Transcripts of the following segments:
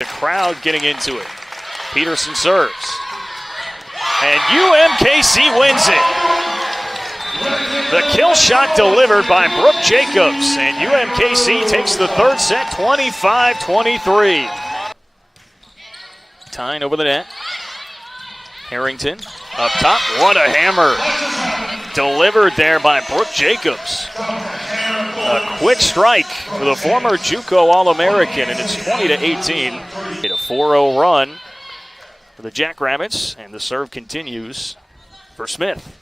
The crowd getting into it. Peterson serves. And UMKC wins it. The kill shot delivered by Brooke Jacobs. And UMKC takes the third set 25-23. Tyne over the net. Harrington up top. What a hammer. Delivered there by Brooke Jacobs. A quick strike for the former JUCO All-American, and it's 20-18. A 4-0 run for the Jackrabbits, and the serve continues for Smith.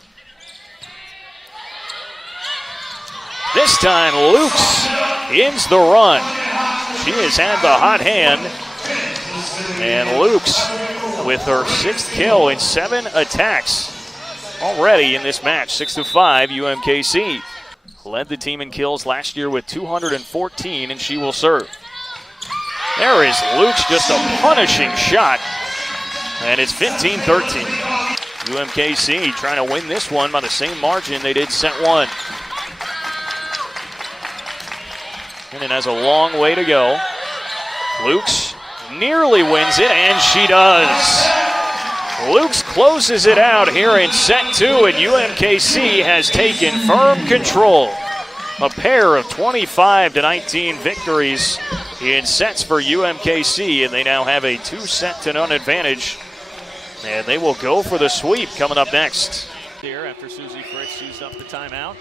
This time, Lukes ends the run. She has had the hot hand, and Lukes with her 6th kill in 7 attacks already in this match. 6-5, UMKC. Led the team in kills last year with 214, and she will serve. There is Lukes, just a punishing shot, and it's 15-13. UMKC trying to win this one by the same margin they did set 1. And it has a long way to go. Lukes nearly wins it, and she does. Lukes closes it out here in set 2, and UMKC has taken firm control. A pair of 25-19 victories in sets for UMKC, and they now have a 2-set-to-none advantage. And they will go for the sweep coming up next. Here after Susie Fritz used up the timeout.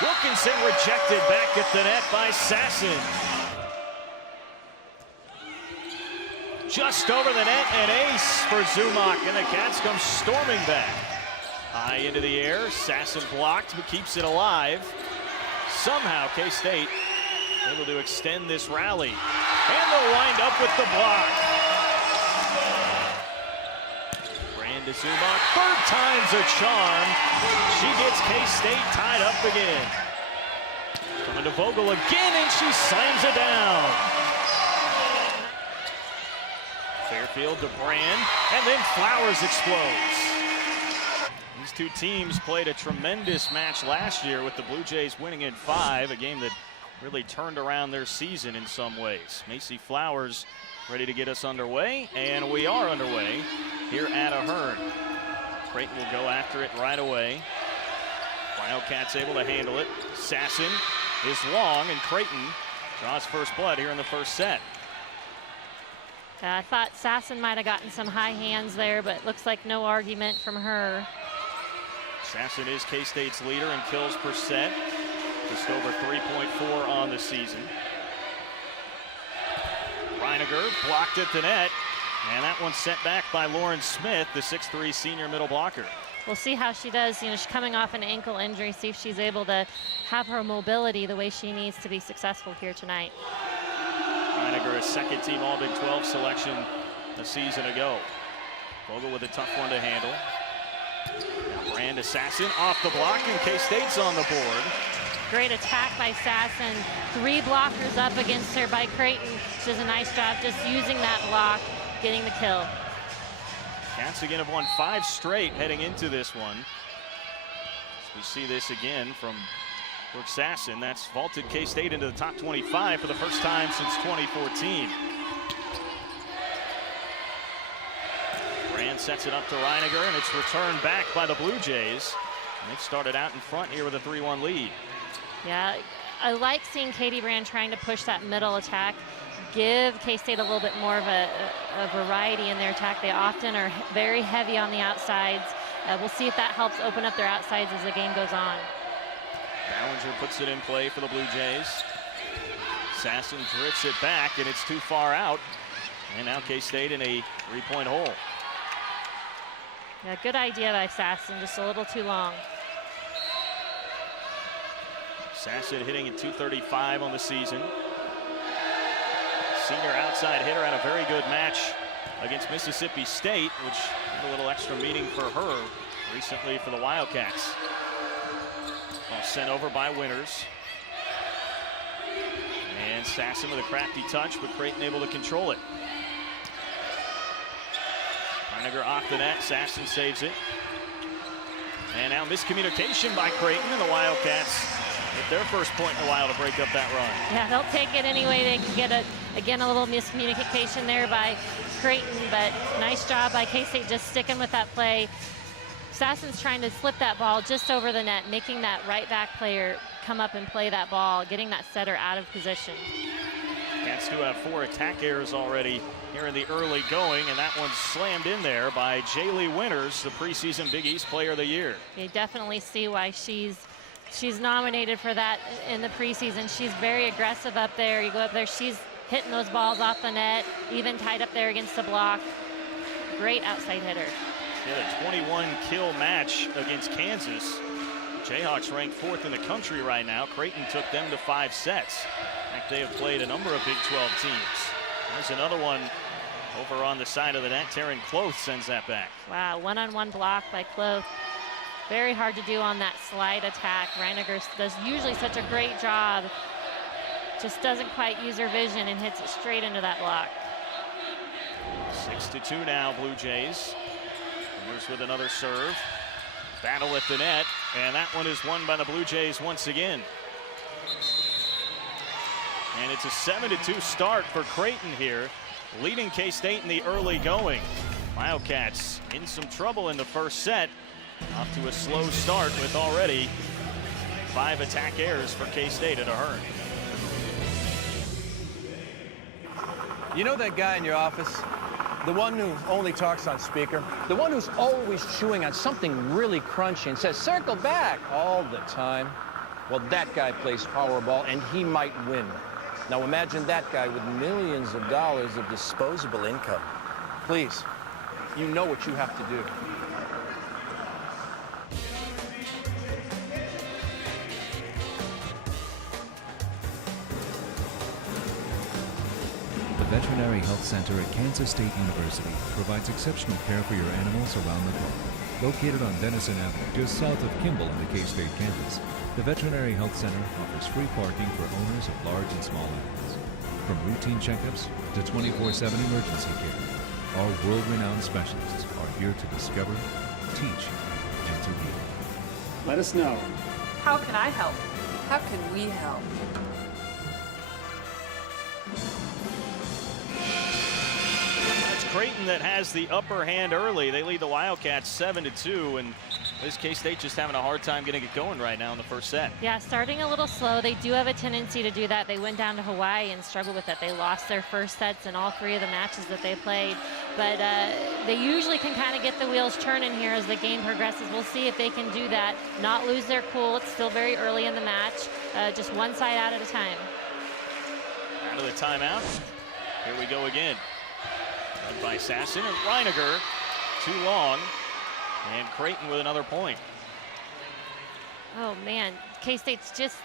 Wilkinson rejected back at the net by Sasson. Just over the net, an ace for Zumach, and the Cats come storming back. High into the air, Sasson blocked, but keeps it alive. Somehow, K-State able to extend this rally. And they'll wind up with the block. Brand to Zumach, 3rd time's a charm. She gets K-State tied up again. Coming to Vogel again, and she slams it down. Fairfield to Brand, and then Flowers explodes. These two teams played a tremendous match last year with the Blue Jays winning in 5, a game that really turned around their season in some ways. Macy Flowers ready to get us underway, and we are underway here at Ahern. Creighton will go after it right away. Wildcats able to handle it. Sasson is long, and Creighton draws first blood here in the first set. I thought Sasson might have gotten some high hands there, but looks like no argument from her. Sasson is K-State's leader in kills per set. Just over 3.4 on the season. Reiniger blocked at the net, and that one's sent back by Lauren Smith, the 6'3" senior middle blocker. We'll see how she does. You know, she's coming off an ankle injury, see if she's able to have her mobility the way she needs to be successful here tonight. Reiniger, a second team All-Big 12 selection a season ago. Vogel with a tough one to handle. Now Brand to Sasson off the block, and K-State's on the board. Great attack by Sasson. 3 blockers up against her by Creighton. She does a nice job just using that block, getting the kill. Cats again have won 5 straight heading into this one. So we see this again from Brooke Sasson. That's vaulted K-State into the top 25 for the first time since 2014. Brand sets it up to Reiniger, and it's returned back by the Blue Jays. And they've started out in front here with a 3-1 lead. Yeah, I like seeing Katie Brand trying to push that middle attack, give K-State a little bit more of a variety in their attack. They often are very heavy on the outsides. We'll see if that helps open up their outsides as the game goes on. Ballinger puts it in play for the Blue Jays. Sasson drifts it back, and it's too far out. And now K-State in a 3-point hole. Yeah, good idea by Sasson, just a little too long. Sasson hitting at 235 on the season. Senior outside hitter had a very good match against Mississippi State, which had a little extra meaning for her recently for the Wildcats. Ball sent over by Winters. And Sasson with a crafty touch, but Creighton able to control it. Reiniger off the net, Sasson saves it. And now miscommunication by Creighton, and the Wildcats get their first point in a while to break up that run. Yeah, they'll take it any way they can get it. Again, a little miscommunication there by Creighton, but nice job by K-State just sticking with that play. Sasson's trying to slip that ball just over the net, making that right back player come up and play that ball, getting that setter out of position. Cats do have 4 attack errors already here in the early going, and that one's slammed in there by Jaylee Winters, the preseason Big East Player of the Year. You definitely see why she's nominated for that in the preseason. She's very aggressive up there. You go up there, she's hitting those balls off the net, even tied up there against the block. Great outside hitter. She had a 21 kill match against Kansas. Jayhawks ranked 4th in the country right now. Creighton took them to 5 sets. In fact, they have played a number of Big 12 teams. There's another one over on the side of the net. Taryn Cloth sends that back. Wow, one-on-one block by Cloth. Very hard to do on that slide attack. Reiniger does usually such a great job. Just doesn't quite use her vision and hits it straight into that block. 6-2 now, Blue Jays. Winters with another serve. Battle at the net, and that one is won by the Blue Jays once again. And it's a 7-2 start for Creighton here, leading K-State in the early going. Wildcats in some trouble in the first set. Off to a slow start with already 5 attack errors for K-State at Ahern. You know that guy in your office? The one who only talks on speaker? The one who's always chewing on something really crunchy and says, circle back all the time? Well, that guy plays Powerball, and he might win. Now imagine that guy with millions of dollars of disposable income. Please, you know what you have to do. The Veterinary Health Center at Kansas State University provides exceptional care for your animals around the globe. Located on Denison Avenue, just south of Kimball in the K-State campus, the Veterinary Health Center offers free parking for owners of large and small animals. From routine checkups to 24/7 emergency care, our world-renowned specialists are here to discover, teach, and to heal. Let us know. How can I help? How can we help? Creighton that has the upper hand early. They lead the Wildcats 7-2, and this K-State just having a hard time getting it going right now in the first set. Yeah, starting a little slow. They do have a tendency to do that. They went down to Hawaii and struggled with that. They lost their first sets in all 3 of the matches that they played. But they usually can kind of get the wheels turning here as the game progresses. We'll see if they can do that, not lose their cool. It's still very early in the match, just one side out at a time. Out of the timeout. Here we go again. Led by Sasson and Reiniger. Too long. And Creighton with another point. Oh man, K-State's just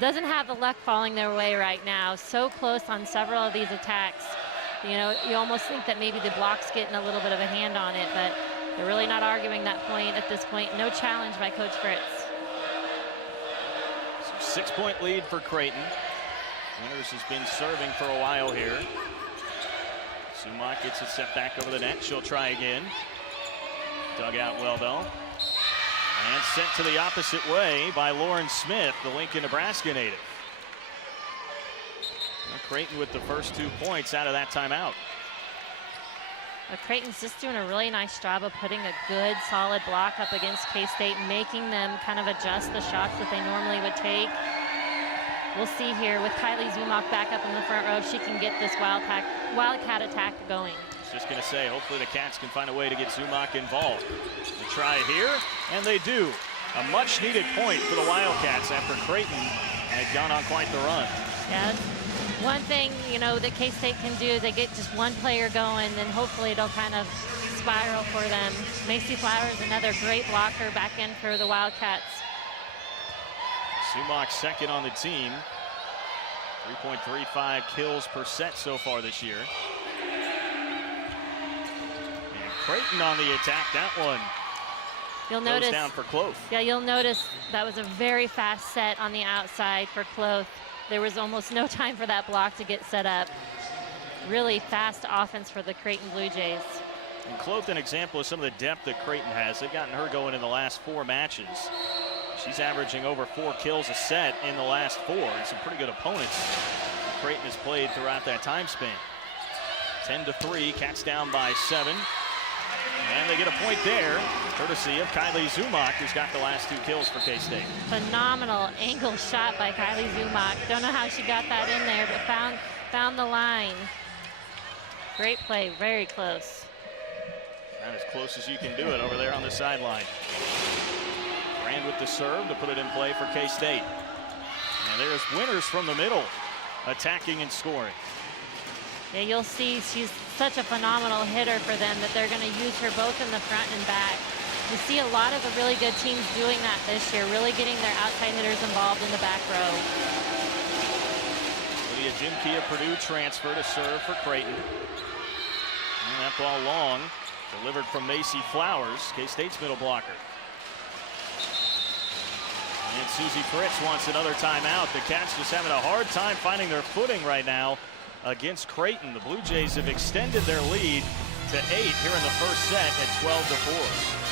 doesn't have the luck falling their way right now. So close on several of these attacks. You know, you almost think that maybe the block's getting a little bit of a hand on it, but they're really not arguing that point at this point. No challenge by Coach Fritz. So 6-point lead for Creighton. Winters has been serving for a while here. Sumac gets it set back over the net. She'll try again. Dug out well, though. And sent to the opposite way by Lauren Smith, the Lincoln, Nebraska native. Well, Creighton with the first 2 points out of that timeout. Creighton's just doing a really nice job of putting a good, solid block up against K-State, making them kind of adjust the shots that they normally would take. We'll see here with Kylie Zumock back up in the front row if she can get this Wildcat attack going. Just going to say, hopefully the Cats can find a way to get Zumock involved. They try here, and they do. A much-needed point for the Wildcats after Creighton had gone on quite the run. Yeah, one thing, you know, that K-State can do, they get just one player going, then hopefully it'll kind of spiral for them. Macy Flowers, another great blocker back in for the Wildcats. Zumock second on the team. 3.35 kills per set so far this year. And Creighton on the attack. That one You'll goes notice down for Cloth. Yeah, you'll notice that was a very fast set on the outside for Cloth. There was almost no time for that block to get set up. Really fast offense for the Creighton Blue Jays. And Cloth, an example of some of the depth that Creighton has. They've gotten her going in the last 4 matches. She's averaging over 4 kills a set in the last 4, and some pretty good opponents. Creighton has played throughout that time span. 10-3, Cats down by 7. And they get a point there, courtesy of Kylie Zumock, who's got the last 2 kills for K-State. Phenomenal angle shot by Kylie Zumock. Don't know how she got that in there, but found the line. Great play, very close. Not as close as you can do it over there on the sideline. Brand with the serve to put it in play for K-State. And there's Winters from the middle, attacking and scoring. Yeah, you'll see she's such a phenomenal hitter for them that they're going to use her both in the front and back. You see a lot of the really good teams doing that this year, really getting their outside hitters involved in the back row. Lydia Jimke, a Purdue transfer, to serve for Creighton. And that ball long, delivered from Macy Flowers, K-State's middle blocker. And Susie Fritz wants another timeout. The Cats just having a hard time finding their footing right now against Creighton. The Blue Jays have extended their lead to 8 here in the first set at 12-4.